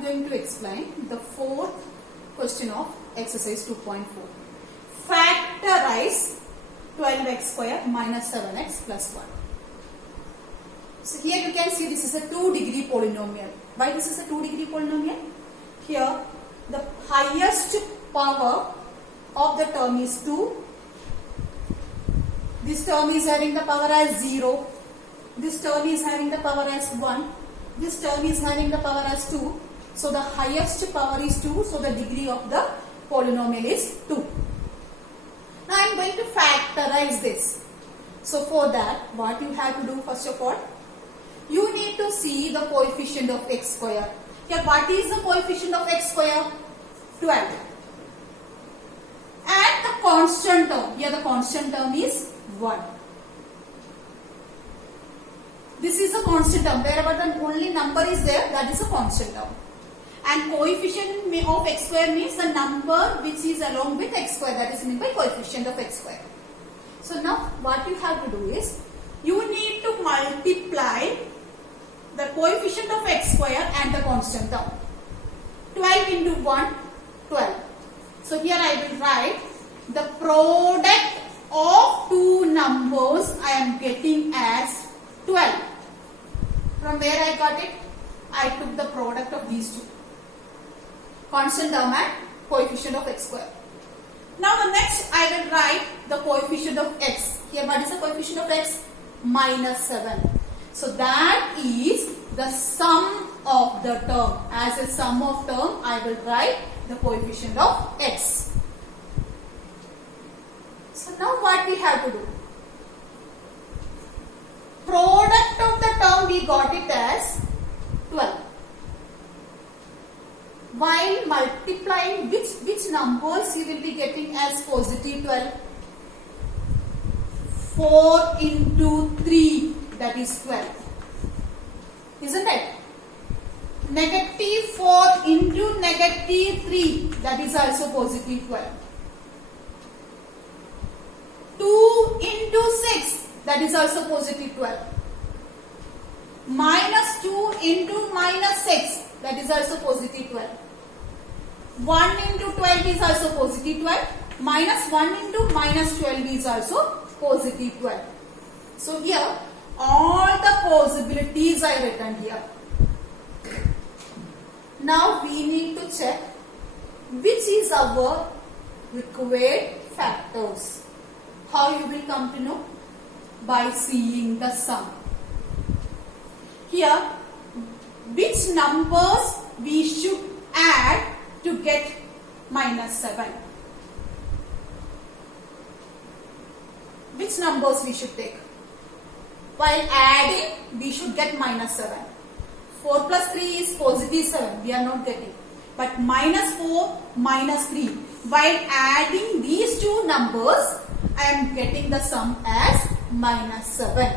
am going to explain the fourth question of exercise 2.4. Factorize 12x square minus 7x plus 1. So here you can see this is a 2-degree polynomial. Why this is a 2-degree polynomial? Here the highest power of the term is 2. This term is having the power as 0. This term is having the power as 1. This term is having the power as 2. So the highest power is 2. So the degree of the polynomial is 2. Now I am going to factorize this. So for that, what you have to do first of all, you need to see the coefficient of x square. Here what is the coefficient of x square? 12. And the constant term. Here the constant term is 1. This is a constant term. Wherever the only number is there, that is a constant term. And coefficient of x square means the number which is along with x square. That is meant by coefficient of x square. So now what you have to do is, you need to multiply the coefficient of x square and the constant term. 12 into 1, 12. So here I will write the product of two numbers I am getting as 12. From where I got it? I took the product of these two. Constant term and coefficient of x square. Now the next I will write the coefficient of x. Here what is the coefficient of x? Minus 7. So that is the sum of the term. As a sum of term I will write the coefficient of x. So now what we have to do? Product of the term we got it as 12. While multiplying, which numbers you will be getting as positive 12? 4 into 3, that is 12. Isn't it? Negative 4 into negative 3, that is also positive 12. 2 into 6, that is also positive 12. Minus 2 into minus 6, that is also positive 12. 1 into 12 is also positive 12. Minus 1 into minus 12 is also positive 12. So here all the possibilities are written here. Now we need to check which is our required factors. How you will come to know? By seeing the sum. Here, which numbers we should add to get minus 7? Which numbers we should take? While adding, we should get minus 7. 4 plus 3 is positive 7. We are not getting. But minus 4, minus 3. While adding these two numbers, I am getting the sum as minus 7.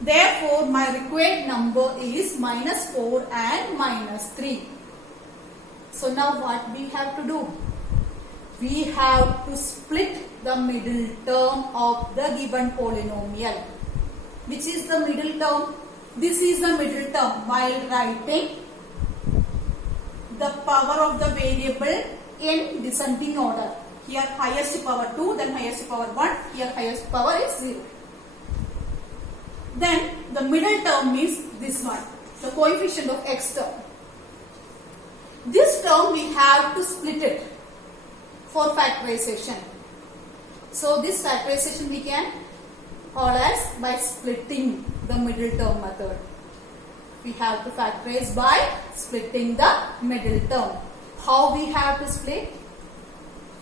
Therefore, my required number is minus 4 and minus 3. So now what we have to do? We have to split the middle term of the given polynomial. Which is the middle term? This is the middle term. While writing the power of the variable in descending order. Here highest power 2, then highest power 1, here highest power is 0. Then the middle term means this one, the coefficient of x term. This term we have to split it for factorization. So this factorization we can call as by splitting the middle term method. We have to factorize by splitting the middle term. How we have to split?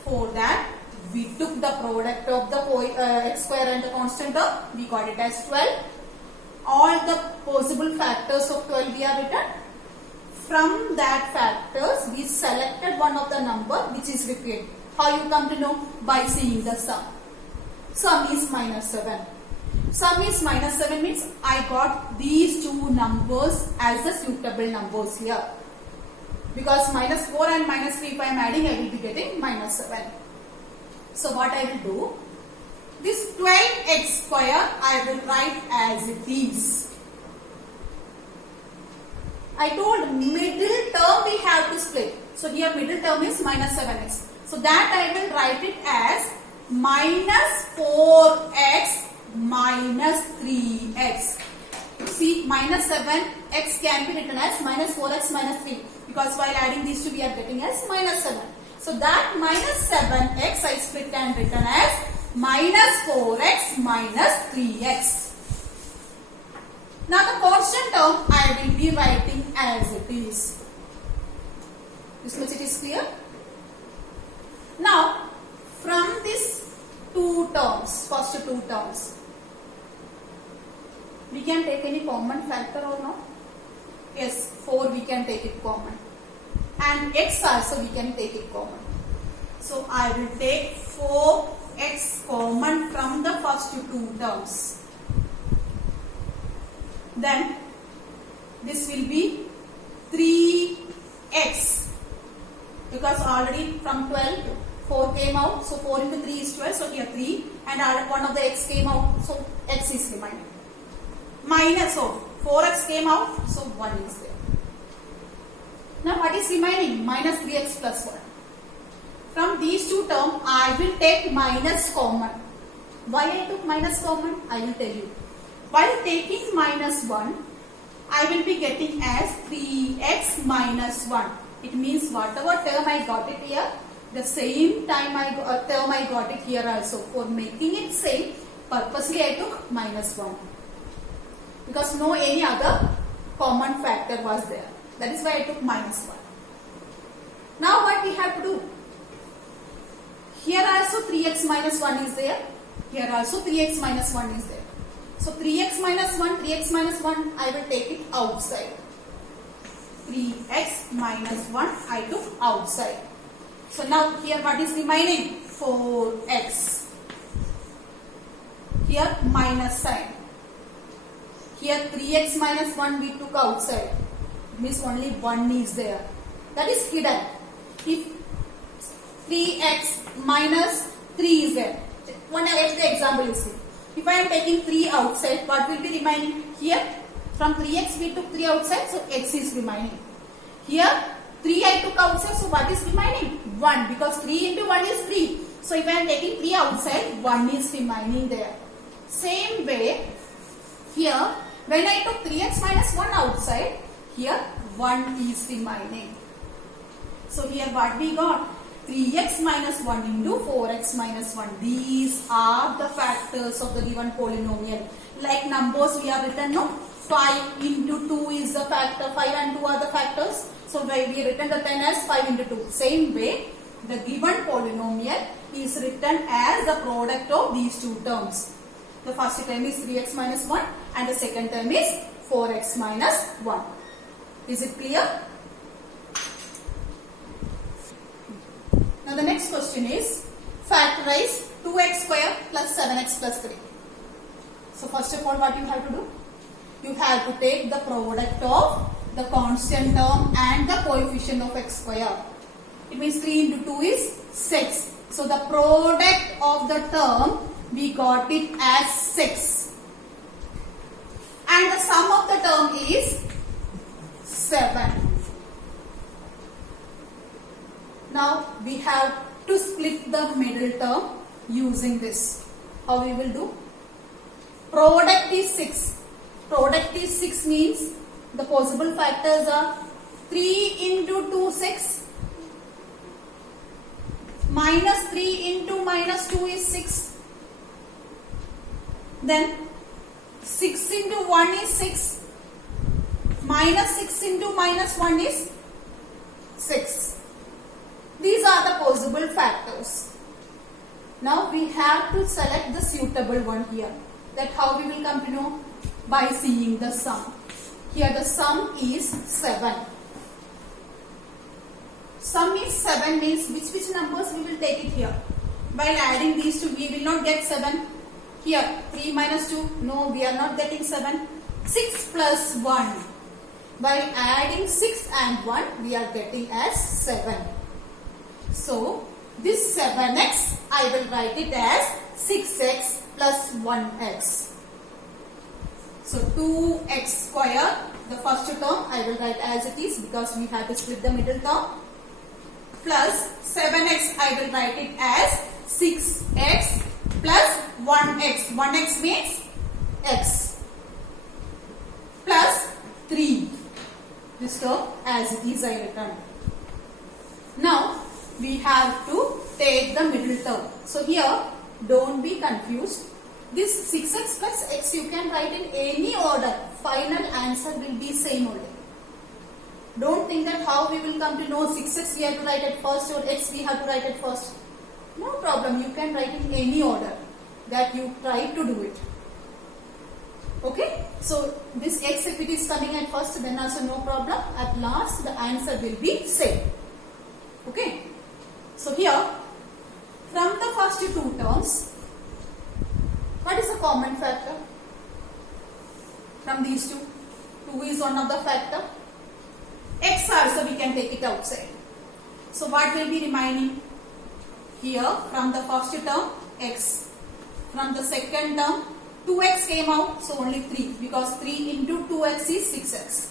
For that, we took the product of the x square and the constant term. We got it as 12. All the possible factors of 12 we have written. From that factors, we selected one of the number which is required. How you come to know? By seeing the sum. Sum is minus 7. Sum is minus 7 means I got these two numbers as the suitable numbers here. Because minus 4 and minus 3 if I am adding, I will be getting minus 7. So what I will do? This 12x square I will write as it is. I told middle term So here middle term is minus 7x. So that I will write it as minus 4x minus 3x. See, minus 7x can be written as minus 4x minus 3 because while adding these two we are getting as minus 7. So that minus 7x I split and written as minus 4x minus 3x. Now the constant term I will be writing as it is. This much it is clear. Now from these two terms, first two terms, we can take any common factor or not? Yes, 4 we can take it common. And x also we can take it common. So I will take 4x common from the first two terms. Then this will be 3x because already from 12 4 came out, so 4 into 3 is 12, so here 3 and one of the x came out, so x is remaining. Minus of 4x came out, so 1 is there. Now what is remaining? Minus 3x plus 1. From these two terms, I will take minus common. Why I took minus common? I will tell you. While taking minus 1, I will be getting as 3x minus 1. It means whatever term I got it here, the same term I got it here also. For making it same, purposely I took minus 1. Because no any other common factor was there. That is why I took minus 1. Now what we have to do? Here also 3x minus 1 is there. Here also 3x minus 1 is there. So 3x minus 1, I will take it outside. 3x minus 1, I took outside. So now here what is remaining? 4x. Here minus sign. Here 3x minus 1 we took outside. Means only 1 is there. That is hidden. If 3x minus 3 is there. One the example you see. If I am taking 3 outside, what will be remaining? Here from 3x we took 3 outside, so x is remaining. Here 3 I took outside, so what is remaining? 1, because 3 into 1 is 3. So if I am taking 3 outside, 1 is remaining there. Same way, here when I took 3x minus 1 outside, here 1 is remaining. So here what we got? 3x minus 1 into 4x minus 1. These are the factors of the given polynomial. Like numbers we have written, no? 5 into 2 is the factor, 5 and 2 are the factors. So we written the 10 as 5 into 2. Same way, the given polynomial is written as the product of these two terms. The first term is 3x minus 1 and the second term is 4x minus 1. Is it clear? Now the next question is factorize 2x square plus 7x plus 3. So first of all what you have to do? You have to take the product of the constant term and the coefficient of x square. It means 3 into 2 is 6. So the product of the term we got it as 6. And the sum of the term is 7. Now we have to split the middle term using this. How we will do? Product is 6. Product is 6 means the possible factors are 3 into 2, 6. Minus 3 into minus 2 is 6. Then 6 into 1 is 6. Minus 6 into minus 1 is 6. These are the possible factors. Now we have to select the suitable one here. That how we will come to know? By seeing the sum. Here the sum is 7. Sum is 7 means which numbers we will take it here. While adding these two we will not get 7. Here 3 minus 2, no, we are not getting 7. 6 plus 1. While adding 6 and 1 we are getting as 7. So this 7x I will write it as 6x plus 1x. So 2x square, the first term I will write as it is because we have to split the middle term. plus 7x, I will write it as 6x plus 1x. 1x means x plus 3. This term as it is I written. Now we have to take the middle term. So here don't be confused. This 6x plus x you can write in any order. Final answer will be same only. Don't think that how we will come to know 6x we have to write it first or x we have to write it first. No problem. You can write in any order that you try to do it. Okay. So this x if it is coming at first then also no problem. At last the answer will be same. Okay. So here from the first two terms, what is the common factor from these two? 2 is one of the factor. X also we can take it outside. So what will be remaining? Here from the first term x. From the second term 2x came out, so only 3 because 3 into 2x is 6x.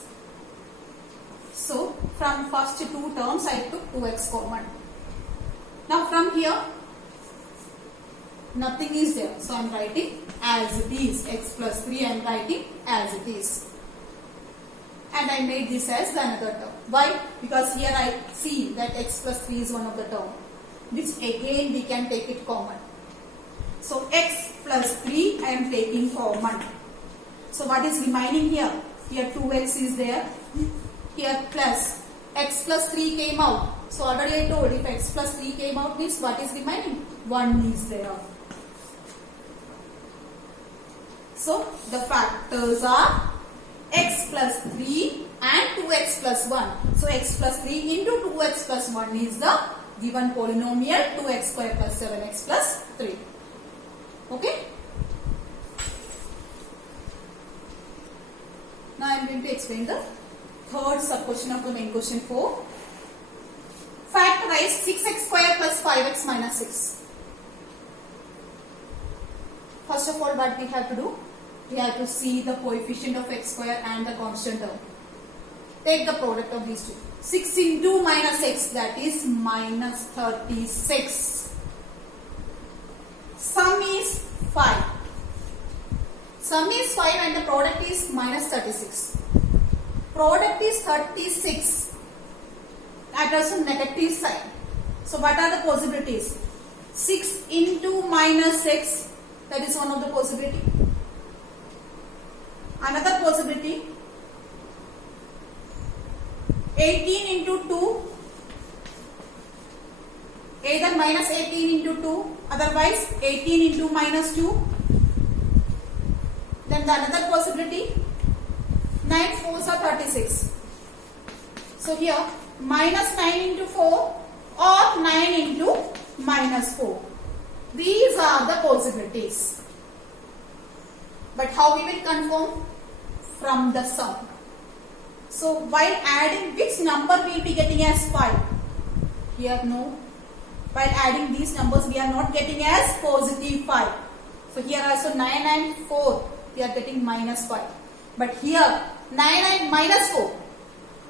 So from first two terms I took 2x common. Now from here nothing is there, so I am writing as it is. X plus 3 I am writing as it is. And I made this as the another term. Why? Because here I see that x plus 3 is one of the term, which again we can take it common. So x plus 3 I am taking common. So what is remaining here? Here 2x is there. Here plus x plus 3 came out. So already I told if x plus 3 came out means what is remaining? 1 is there. So the factors are x plus 3 and 2x plus 1. So x plus 3 into 2x plus 1 is the given polynomial 2x square plus 7x plus 3. Okay. Now I am going to explain the third sub question of the main question 4. Factorize 6x square plus 5x minus 6. First of all, what we have to do? We have to see the coefficient of x square and the constant term. Take the product of these two. 6 into minus x, that is minus 36. Sum is 5. Sum is 5 and the product is minus 36. Product is 36. That also negative sign. So what are the possibilities? 6 into minus x, that is one of the possibility. Another possibility, 18 into 2, either minus 18 into 2, otherwise 18 into minus 2. Then the another possibility, 9 4s are 36. So here minus 9 into 4 or 9 into minus 4. These are the possibilities. But how we will confirm? From the sum. So while adding, which number we will be getting as 5? Here no. While adding these numbers we are not getting as positive 5. So here also 9 and 4 we are getting minus 5. But here 9 and minus 4.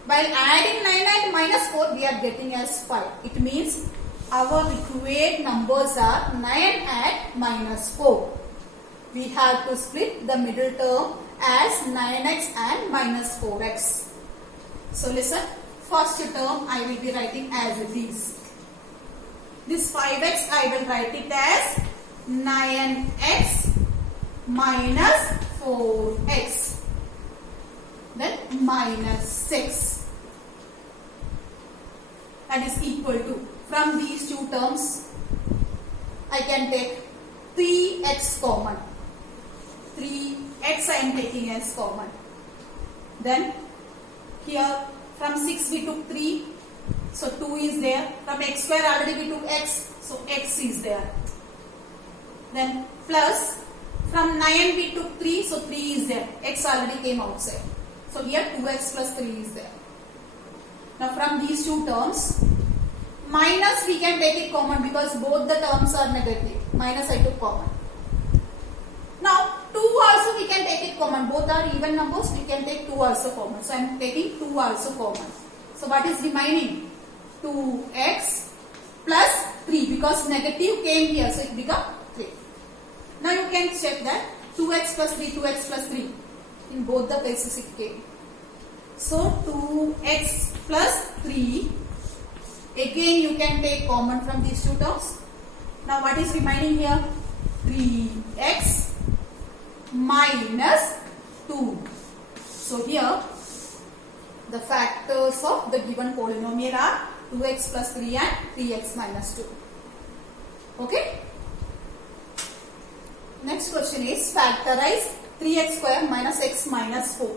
While adding 9 and minus 4 we are getting as 5. It means our required numbers are 9 and minus 4. We have to split the middle term as 9x and minus 4x. So listen, first term I will be writing as it is. This 5x I will write it as 9x minus 4x. Then minus 6. That is equal to, from these two terms I can take 3x common. 3x I am taking as common. Then here from 6 we took 3, so 2 is there. From x square already we took x, so x is there. Then plus from 9 we took 3, so 3 is there. X already came outside. So here 2x plus 3 is there. Now from these two terms, minus we can take it common because both the terms are negative. Minus I took common. Now 2 also we can take it common. Both are even numbers, we can take 2 also common. So I am taking 2 also common. So what is remaining? 2x plus 3 because negative came here, so it become 3. Now you can check that 2x plus 3, 2x plus 3. In both the places it came. So 2x plus 3. Again you can take common from these two terms. Now what is remaining here? 3x minus 2. So here the factors of the given polynomial are 2x plus 3 and 3x minus 2. Okay. Next question is factorize 3x square minus x minus 4.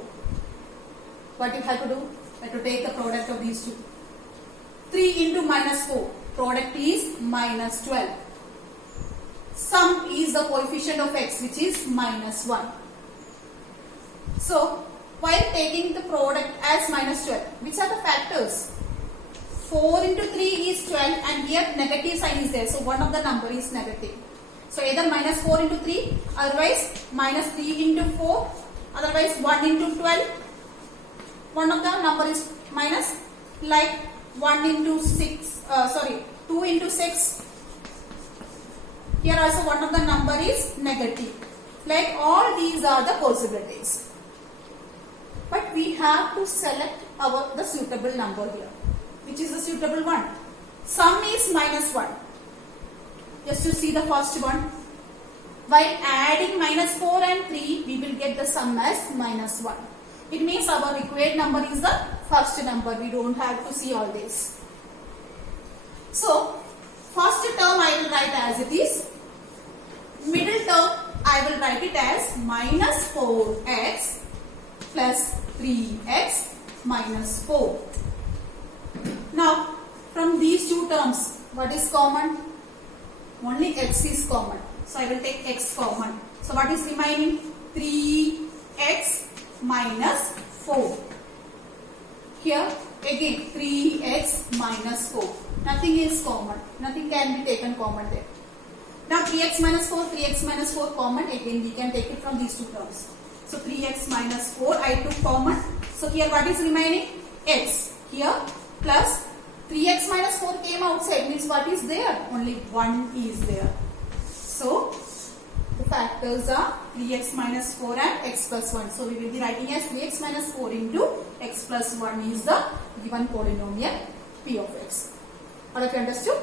What you have to do? You have to take the product of these two. 3 into minus 4. Product is minus 12. Sum is the coefficient of x, which is minus 1. So, while taking the product as minus 12, which are the factors? 4 into 3 is 12 and here negative sign is there. So, one of the number is negative. So, either minus 4 into 3, otherwise minus 3 into 4, otherwise 1 into 12. One of the number is minus, like 1 into 6, 2 into 6. Here also one of the number is negative. Like all these are the possibilities. But we have to select the suitable number here. Which is the suitable one? Sum is minus 1. Just to see the first one. While adding minus 4 and 3, we will get the sum as minus 1. It means our required number is the first number. We don't have to see all this. So, first term I will write as it is. Middle term I will write it as minus 4x plus 3x minus 4. Now, from these two terms, what is common? Only x is common. So, I will take x common. So, what is remaining? 3x minus 4. Here, again, 3x minus 4. Nothing is common. Nothing can be taken common there. Now, 3x minus 4, 3x minus 4 common. Again, we can take it from these two terms. So, 3x minus 4 I took common. So, here what is remaining? X. Here plus 3x minus 4 came outside. Means what is there? Only 1 is there. So, the factors are 3x minus 4 and x plus 1. So, we will be writing as 3x minus 4 into x plus 1 is the given polynomial p of x. All of you understood?